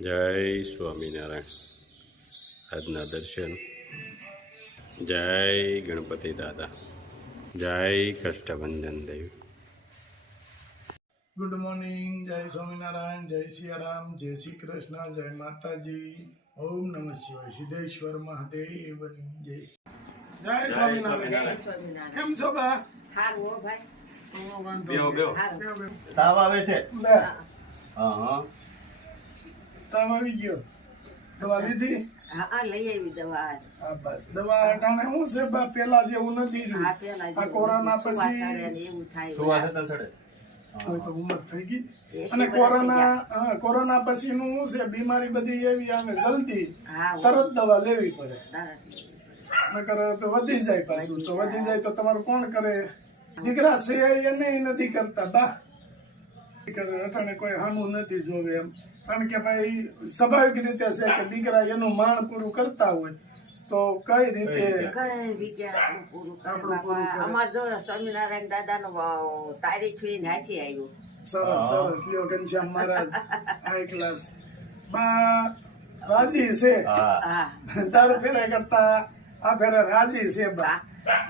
જય સ્વામિનારાયણ. આજના દર્શન. જય ગણપતિ દાદા. જય કષ્ટભંજન દેવ. Good morning. જય સ્વામિનારાયણ. જય સિયારામ. જય શ્રી કૃષ્ણ. જય માતાજી. ઓમ નમઃ શિવાય. સિદ્ધેશ્વર મહાદેવની જય. જય સ્વામિનારાયણ. કેમ છો બા? હારું હો ભાઈ. તાવ આવે છે? લે, હા. તાવ આવી ગયો? દવા લીધી? હા લઈ આવી દવા. હા બસ. દવા અટાણે શું છે બા, પેલા જેવું નથી રહ્યું. હા પેલા આ કોરોના સુવા પછી સડે ને એવું થાય. સુવા હતા ચડે. હવે તો ઉંમર થઈ ગઈ. 80 અને વર્ષ કોરોના પછી નું શું છે, બીમારી બધી એવી આવે જલ્દી, હા તરત દવા લેવી પડે. તરત. નકર તો વધી જાય પાછું. તો વધી જાય તો તમારું કોણ કરે? દીકરા છે એને નથી કરતા બા. અટાણે કોઈ હાનું નથી જોવે એમ. કારણ કે ભાઈ સ્વાભાવિક રીતે છે કે દીકરા એનું માણ પૂરું કરતા હોય તો કઈ રીતે કઈ રીતે આપણું પૂરું કરે આપણું પૂરું બાપા. કરે. અમાર જો સ્વામિનારાયણ દાદાનો તારીખ થી હાથી આવ્યું. સરસ સરસ. લ્યો ઘનશ્યામ મહારાજ હાઈ ક્લાસ. બા રાજી છે હા દર ફેરે કરતા આ ફેરે રાજી છે બા.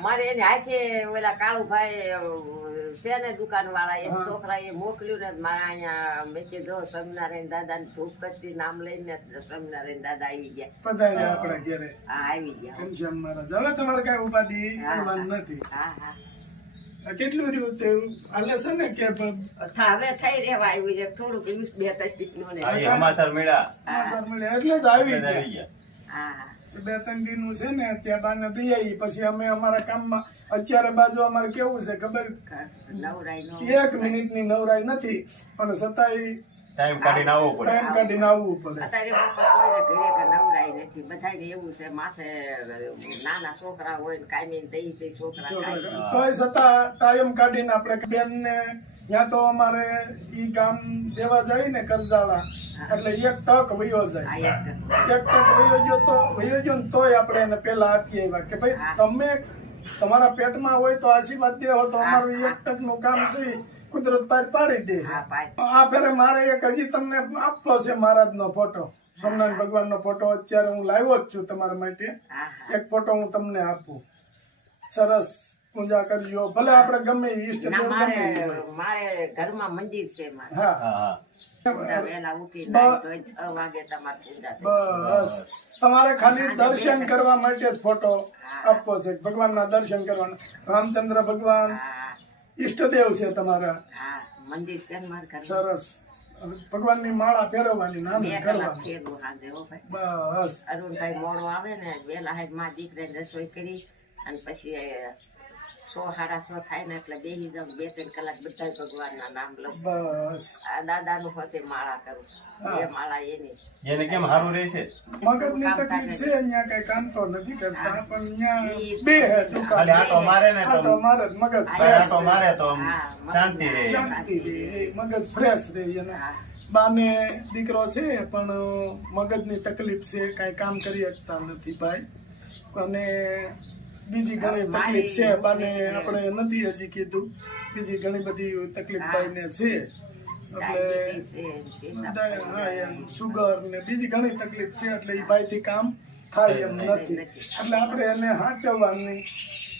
મારે એને હાથે ઓલા કાળુભાઈ છે ને દુકાન વાળા એક છોકરા એ મોકલ્યું ને મારા અહીંયા મેં કીધું સ્વામિનારાયણ દાદા ને ધૂપ કરતી નામ લઈને સ્વામિનારાયણ દાદા આવી ગયા. પધાર્યા આપણા ઘરે હા આવી ગયા. ઘનશ્યામ મહારાજ. હવે તમારે કઈ ઉપાધિ કરવાનું નથી. હા હા આ કેટલું રહ્યું છે હાલે છે ને કે હવે થઈ રેવા આવ્યું છે થોડુંક 20-22 નું ને. સમાચાર મળ્યા. સમાચાર મળ્યા એટલે જ આવી ગયા. હા હા 2-3 દિનનું છે ને ત્યાં બાને દઈ આવી. પછી અમે અમારા કામમાં અત્યારે બાજુ અમારે કેવું છે ખબર, નવરાઈ નો 1 મિનિટની નવરાઈ નથી પણ છતાંય ટાઈમ કાઢીને આવવો પડે. ટાઈમ કાઢીને આવવું પડે. અત્યારે બાપા કોઈને ઘરે કે નવરાઈ નથી. બધાને એવું છે માથે નાના છોકરા હોય ને કાંઈ દઈ દઈ છોકરા ખાય. તોય છતાં ટાઈમ કાઢીને આપણે બેન ને ત્યાં તો અમારે ઈ ગામ દેવા જાય ને કરજાળા, એટલે 1 ટક વયો જાય. આ એક 1 ટક વયો ગયો ને તોય આપણે એને પેલા આપી આવ્યા કે ભાઈ તમે તમારા પેટમાં હોય તો આશીર્વાદ દેવો તો અમારું 1 ટક નું કામ છે કુદરત પાર પાડી દે. હા પાય. આ ફેરે મારે એક હજી તમને આપવો છે મહારાજ નો ફોટો, સોમનાથ ભગવાન નો ફોટો. અત્યારે હું લાવ્યો જ છું તમારા માટે. હા હા એક ફોટો હું તમને આપું. સરસ પૂજા કરજો. ભલે આપણે ગમે ઈષ્ટ ના દેવ ગમે ઈ હોય. મારે ઘરમાં મંદિર છે મારે. હા હા. વહેલા ઉઠી નાઈ તો 6 વાગે તમારે પૂજા થાય. બસ તમારે ખાલી દર્શન કરવા માટે જ ફોટો આપવો છે. ભગવાનના દર્શન કરવાના. રામચંદ્ર ભગવાન હા ઈષ્ટદેવ છે તમારા. હા મંદિર છે ને મારા ઘરમાં. સરસ. ભગવાનની માળા ફેરવવાની, નામ 2 કલાક કરવાની. ફેરવું હાંજે હો ભાઈ. બસ અરુણભાઈ મોડો આવે ને વહેલા હાજ માં દીકરાને રસોઈ કરી અને પછી 100-150 થાય ને એટલે બેસી જાઉં 2-3 કલાક બધા ભગવાનના નામ લઉં. બસ. આ દાદાનું હોતે માળા કરું. એ માળા એની. એને કેમ સારું રહે છે? મગજની તકલીફ છે અહીંયા કઈ કામ તો નથી કરતા પણ અહીંયા બે હે દુકાન. ખાલી આટો મારે ને તો આટો મારે જ મગજ આટો મારે તો આમ શાંતિ રહે. શાંતિ રહે, મગજ ફ્રેશ રહે. એનો હા બાને દીકરો છે પણ મગજની તકલીફ છે, કઈ કામ કરી શકતા નથી ભાઈ. અને બીજી ઘણી તકલીફ છે બાને, આપણે નથી હજી કીધું. બીજી ઘણી બધી તકલીફ ભાઈને છે. ડાયાબિટીસ એટલે છે, હા એમ સુગર ને બીજી ઘણી તકલીફ છે એટલે એ ભાઈથી કામ થાય એમ નથી. એટલે આપણે એને સાચવવાની,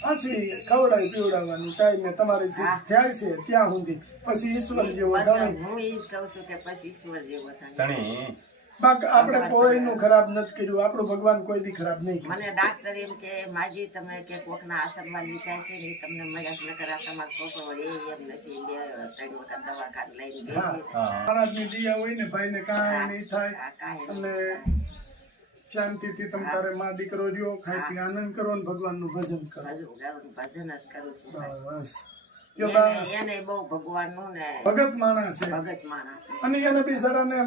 સાચવી ખવડાવી પીવડાવવાની ટાઈમે તમારી થાય છે ત્યાં સુધી. પછી ઈશ્વર જેવો બસ ગણી. હું એ જ કહું છું કે પછી ઈશ્વર જેવો થાય. ધણી બાકી આપણે કોઈનું ખરાબ નથી કર્યું. આપણું ભગવાન કોઈ દી ખરાબ નહીં કરે. મને ડાક્ટર એમ કે માજી તમે કે કોકના આશીર્વાદ લીધા છે ને ઈ તમને મળ્યા ન કરા. તમારો છોકરો એ એમ નથી 2-3 વખત દવાખાને લઈને ગઈ. મહારાજની દયા હોય ને ભાઈને કાંઈ નહીં થાય. આ કાંઈ અને શાંતિથી તમે તારે માં દીકરો રહ્યો, ખાઈ પી આનંદ કરો ને ભગવાનનું ભજન કરો. ભજન જ કરું છું. બસ. જો બા એને બહુ ભગવાનનું ને ભગત માણસ છે ભગત માણસ છે. અને એને બિચારાને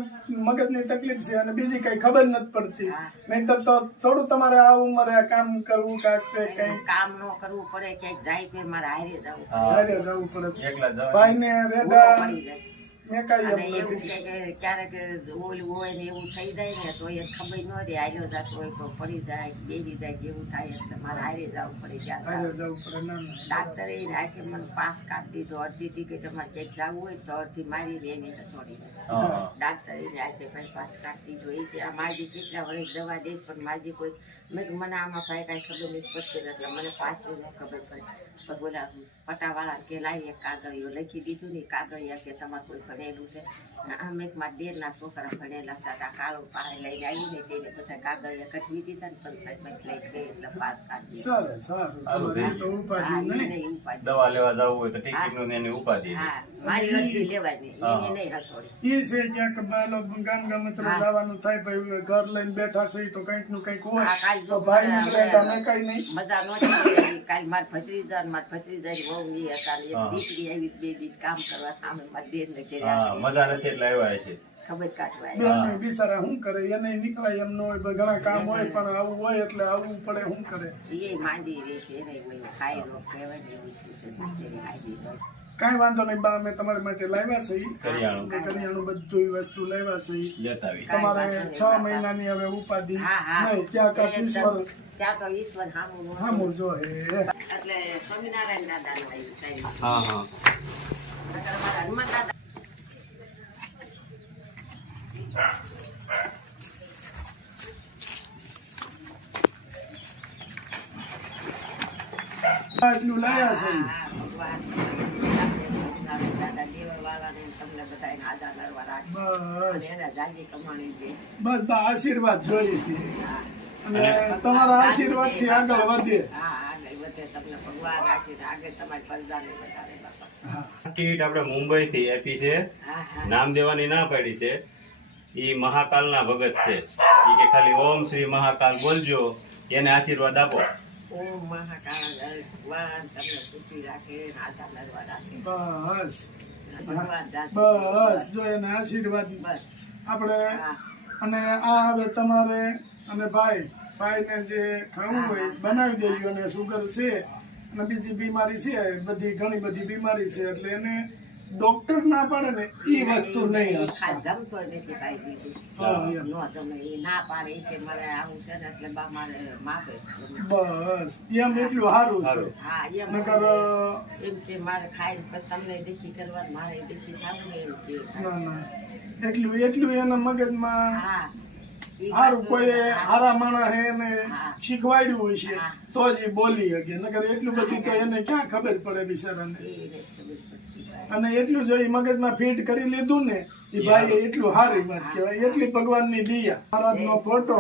મગજની તકલીફ છે અને બીજી કઈ ખબર નથી પડતી. હા. નહીંતર તો થોડું તમારે આ ઉંમરે આ કામ કરવું કાંઈક કઈ કામ ન કરવું પડે ક્યાંક જાય તો મારે હારે જવું. હારે જવું પડે. એકલા જવા. ભાઈને ભૂલો રેડા પડી જાય. મેં કાંઈ અને એમ એવું નથી. છે કે ક્યારેક ઓલું હોય ને એવું થઈ જાય ને તો એ ખબર ન રહે આલ્યો જાતો હોય તો પડી જાય બેસી જાય કે એવું થાય એટલે મારે હારે જવું પડે હારે ત્યાં જવું પડે. ના ના ડાક્ટરે રાતે મને પાસ કાઢી દીધો અડધી ટિકિટ અમારે ક્યાંક જવું હોય તો અડધી મારીને એને છોડી હા. ડાક્ટરે રાતે ભાઈ પાસ કાઢી દીધો એ કે આ માજી કેટલા વર્ષ દવા દઈશ પણ માજી કોઈ મેં કીધું મને આમાં ભાઈ કાંઈ ખબર નથી પડતી એટલે મને 5 દિવસ ખબર પડે પણ બોલા પટાવાળા કે લાવી એક કાગળિયો લખી દીધું ને કાગળિયા કે તમારે કોઈ ભણેલું છે અમે મારા દેરના છોકરા ભણેલા છે આ કાળો પાસે લઈને આવી ને તેને બધા કાગળિયા કઠવી દીધા ને પંચાયતમાં લઈ ગઈ એટલે પાસ કાઢી સારું સારું તમારે એ તો ઉપાધિ નહીં. દવા લેવા જવું હોય તો ટિકિટ નું ને એની ઉપાધિ. હા મારી અરજી લેવાની એને નહીં હસોડી એ છે ક્યાંક બાલો ગામ ગામ જવાનું થાય ભાઈ ઘર લઈને બેઠા છે તો કંઈક નું કંઈક હોય હા, કાલ તો ભાઈ નીકળે અમે કઈ નહીં. મજા નહોતી કાલ મારા ભત્રીજાની વહુ ની હતા ને એક હા. દીકરી આવી 2 દિવસ કામ કરવા સામે મારા દેરને ઘરે હા, આવી. મજા નથી એટલે આવ્યા છે. ખબર કાઢવા બેન આવ્યા. બિચારા શું કરે એને નીકળાય એમ ન હોય ભાઈ ઘણા કામ હોય પણ આવું હોય એટલે આવવું પડે શું કરે. એ માંડી રહે છે એને એવું ખાઈ લો કહેવાય ને એવું થયું છે બિચારી હાજી લો. કાંઈ વાંધો નહીં બા અમે તમારી માટે લાવ્યા છે કરિયાણું. કે કરિયાણું બધું વસ્તુ લાવ્યા છે લેતા આવી. તમારે 6 મહિનાની હવે ઉપાધિ હા હા નહીં ત્યાં કાંઈક ઈશ્વર ત્યાં તો ઈશ્વર સામું સામું જો હે એટલે સ્વામિનારાયણ દાદાનું આવ્યું સાહેબ. હા હા. નકર અમારા હનુમાન દાદા એટલું લાવ્યા છે હા, ભગવાન સ્વામિનારાયણ દાદા દેવળવાળાને તમને બધાને આદા નરવા રાખે બસ અને એના જાજી કમાણી દે. બસ બા આશીર્વાદ જોઈએ છે હા અને તમારા આશીર્વાદ થી આગળ વધે. હા આગળ વધે તમને ભગવાન રાખીને આગળ તમારી પ્રજાને વધારે બાપા. હા ટિકિટ આપણે મુંબઈ થી આપી છે. હા હા નામ દેવાની ના પાડી છે. ઈ મહાકાલના ભગત છે. ઈ કે ખાલી ઓમ શ્રી મહાકાલ બોલજો એને આશીર્વાદ આપો. ઓમ મહાકાળ ભગવાન તમને સુખી રાખે ને આદા નરવા રાખે. બસ ભગવાન જાજી બસ જો એને આશીર્વાદ બસ આપણે હા અને આ હવે તમારે અને ભાઈને જે ખાવું હોય બનાવી દેજો અને સુગર છે અને બીજી બીમારી છે બધી ઘણી બધી બીમારી છે એટલે એને ડોક્ટર ના પાડે ને એ વસ્તુ નહીં આપતા. જમતો નથી ભાઈ દીદી હા, એમ. નો જમે એ ના પાડે ઈ કે મારે આવું છે ને એટલે બા મારે માપે. બસ એમ એટલું સારું છે સારું. હા એમ નકર એમ કે મારે ખાઈને પછી તમને દેખી કરવા મારે દેખી થવું ને એમ કે ના ના એટલું એના મગજમાં હા ઈ સારું પાછું- કોઈ હા, હારા માણસ એને હા. શીખવાડ્યું હોય છે હા. તો જ એ બોલી શકે નકર એટલું બધું તો એને ક્યાં ખબર પડે બિચારાને. ઈ ને ખબર પડતી ભાઈ. અને એટલું જો એ મગજમાં ફિટ કરી લીધું ને એ ભાઈ એટલું સારી વાત કહેવાય એટલી ભગવાનની દિયા. મહારાજનો ફોટો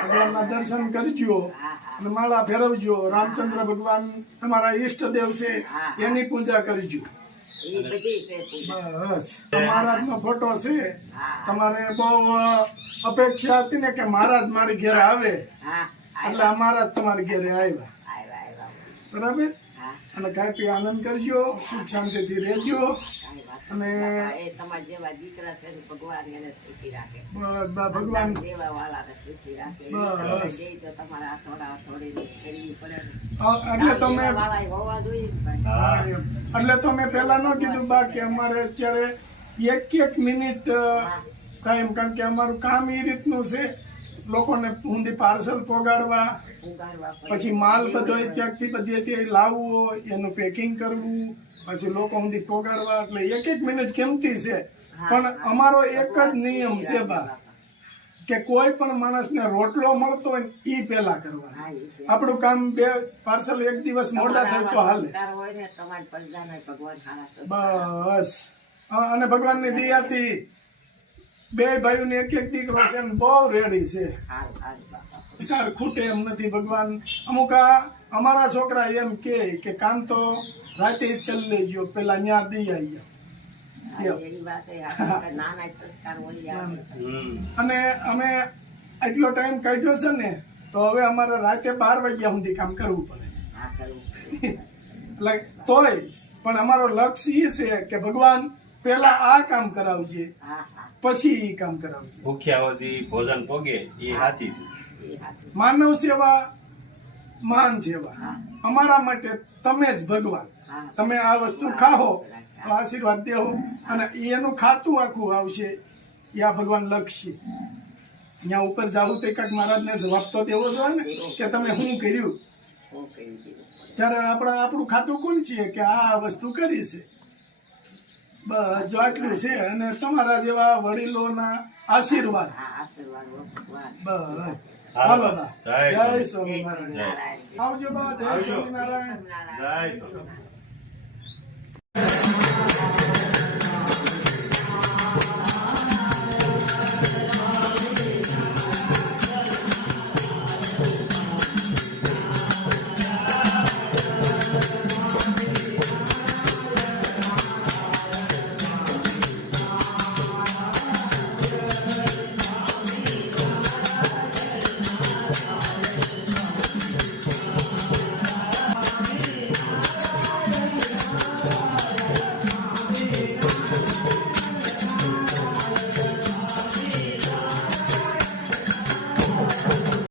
ભગવાનના દર્શન કરજો હા હા અને માળા ફેરવજો. રામચંદ્ર ભગવાન તમારા ઈષ્ટદેવ છે હા. એની પૂજા કરજો. ઈ બધી છે પૂજા. બસ મહારાજનો ફોટો છે હા તમારે બહુ અપેક્ષા હતી ને કે મહારાજ મારી ઘેરે આવે હા એટલે આ મહારાજ તમારી ઘેરે આવ્યા આવ્યા બરાબર. હા અને ખાઈ પી આનંદ કરજો સુખ શાંતિથી રહેજો કાંઈ વાત અને એ તમારા જેવા દીકરા છે ને ભગવાન એને સુખી રાખે. ભગવાન દેવા વાળાને સુખી રાખે. બસ. દે તો તમારા થોડા થોડી કરવી પડે ને. એટલે તમે દેવા વાળા હોવા જોઈએ ને ભાઈ. હા, એમ. એટલે તો મેં પેલા ન કીધું બા કે અમારે અત્યારે એક મિનિટ ટાઈમ કારણ કે અમારું કામ એ રીતનું છે લોકોને ઊંધી પાર્સલ પોગાડવા ઉગાડવા પડે. પછી માલ બધો ત્યાંથી બધેથી લાવવો એનું પેકિંગ કરવું પછી લોકો ઊંધી પોગાડવા એટલે એક મિનિટ કિંમતી છે પણ અમારો એક જ નિયમ છે બા કે કોઈ પણ માણસને રોટલો મળતો હોય ને ઈ પેલા કરવા. હા, ઈ છે. આપણું કામ બે પાર્સલ એક દિવસ મોટા થાય તો હાલે. સંસ્કાર હોય ને તમારી પ્રજાને ભગવાન સારા સંસ્કાર બસ અને ભગવાનની દયાથી બે ભાઈઓને એક દીકરો છે ને બહુ રેડી છે. સારું સારું બાપા. સંસ્કાર ખૂટે એમ નથી. ભગવાન અમુક અમારા છોકરા એમ કે કામ તો રાતે જ કરી લેજો પેલા ન્યા દઈ આવ્યા હા, એવી વાત એ આપણે નાના સંસ્કાર હોય આવે. અને અમે આટલો ટાઈમ કાઢ્યો છે ને તો હવે અમારે રાતે 12 વાગ્યા સુધી કામ કરવું પડે. આ કરવું. એટલે તોય પણ અમારો લક્ષ્ય એ છે કે ભગવાન પેલા આ કામ કરાવજે હા હા પછી એ કામ કરાવજે. ભૂખ્યા સુધી ભોજન પોગે એ સાચી છે. એ સાચું. માનવ સેવા મહાન સેવા હા અમારા માટે તમે જ ભગવાન. હા. તમે આ વસ્તુ ખાઓ તો આશીર્વાદ દેવો અને એનું ખાતું આખું આવશે એ આ ભગવાન લખશે. ત્યાં ઉપર જાવું તો કાંઈક મહારાજને જવાબ તો દેવો જોઈએ ને કે તમે શું કર્યું. હું કહી દીધું. ત્યારે આપણું ખાતું કોણ છીએ કે આ વસ્તુ કરી છે. બસ જો આટલું છે અને તમારા જેવા વડીલોના આશીર્વાદ. હા, આશીર્વાદ ભગવાન. બસ હાલો બા. જય જય સ્વામિનારાયણ. સ્વામિનારાયણ. આવજો બા. જય આવજો. સ્વામિનારાયણ. જય સ્વામિનારાયણ.